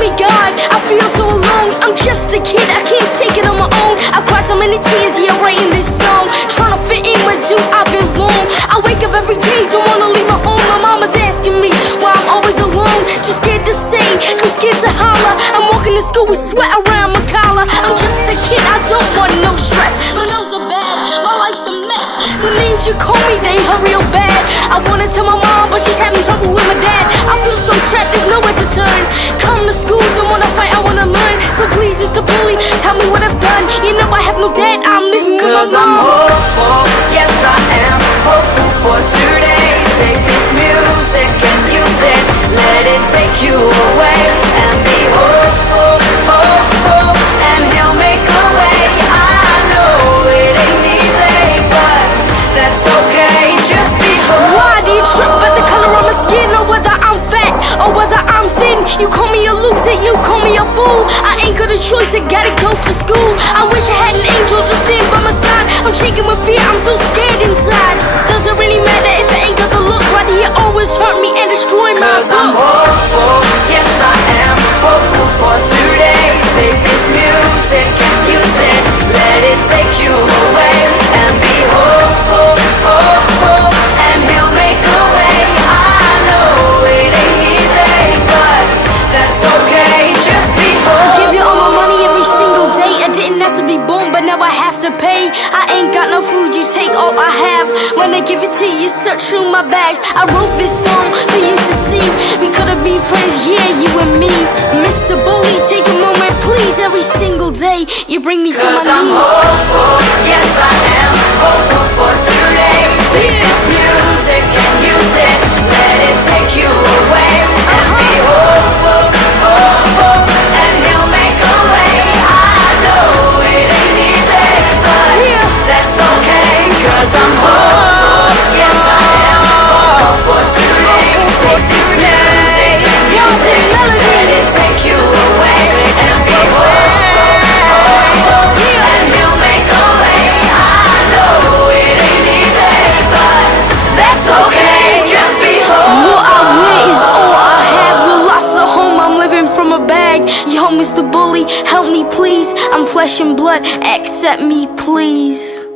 me God, I feel so alone. I'm just a kid, I can't take it on my own. I've cried so many tears, yeah, writing this song, trying to fit in where do I belong. I wake up every day, don't wanna leave my home. My mama's asking me why I'm always alone. Too scared to say, too scared to holler. I'm walking to school with sweat around my collar. I'm just a kid, I don't want no stress. My nose are bad, my life's a mess. The names you call me, they hurt real bad. I wanna tell my mom, but she's having trouble with my dad. I feel so trapped, there's nowhere to turn. Come to school, don't wanna fight, I wanna learn. So please, Mr. Bully, tell me what I've done. You know I have no dad, I'm living with my mom. 'Cause I'm hopeful, yes I am hopeful for today. Take this music and use it, let it take you away. And be hopeful, hopeful, and he'll make a way. I know it ain't easy, but that's okay, just be hopeful. Why do you trip by the color of my skin, or whether I'm fat, or whether I'm thin? You call me a loser, you call me a fool. I ain't got a choice, I gotta go to school. I wish I had an angel to stand by my side. I'm shaking with fear, I'm so scared inside. Does it really matter if I ain't got the looks? Why do you always hurt me and destroy my 'Cause I'm looks? hopeful, yes I am hopeful for today. Take this music and use it, let it take you away. And be hopeful, hopeful, and he'll make a way. I know it ain't easy, but that's okay, just be hopeful. Give you all my money every single day. I didn't ask to be born, but now I have to pay. I ain't got no food, you take all I have. When I give it to you, search through my bags. I wrote this song for you to see. We could have been friends, yeah, you and me. Mr. Bully, take a moment, please. Every single day, you bring me to my 'Cause I'm knees. hopeful, yes I am hopeful for today. Take this music and use it, let it take you away. And be hopeful, hopeful, and he'll make a way. I know it ain't easy, but that's okay. 'Cause I'm hopeful, yes I am hopeful for today. Take this music and use it, let it take you away. And be hopeful, hopeful, and he'll make a way. I know it ain't easy, but that's okay, just be hopeful. What I wear is all I have. We lost a home, I'm living from a bag. Yo, Mr. Bully, help me please. I'm flesh and blood, accept me please.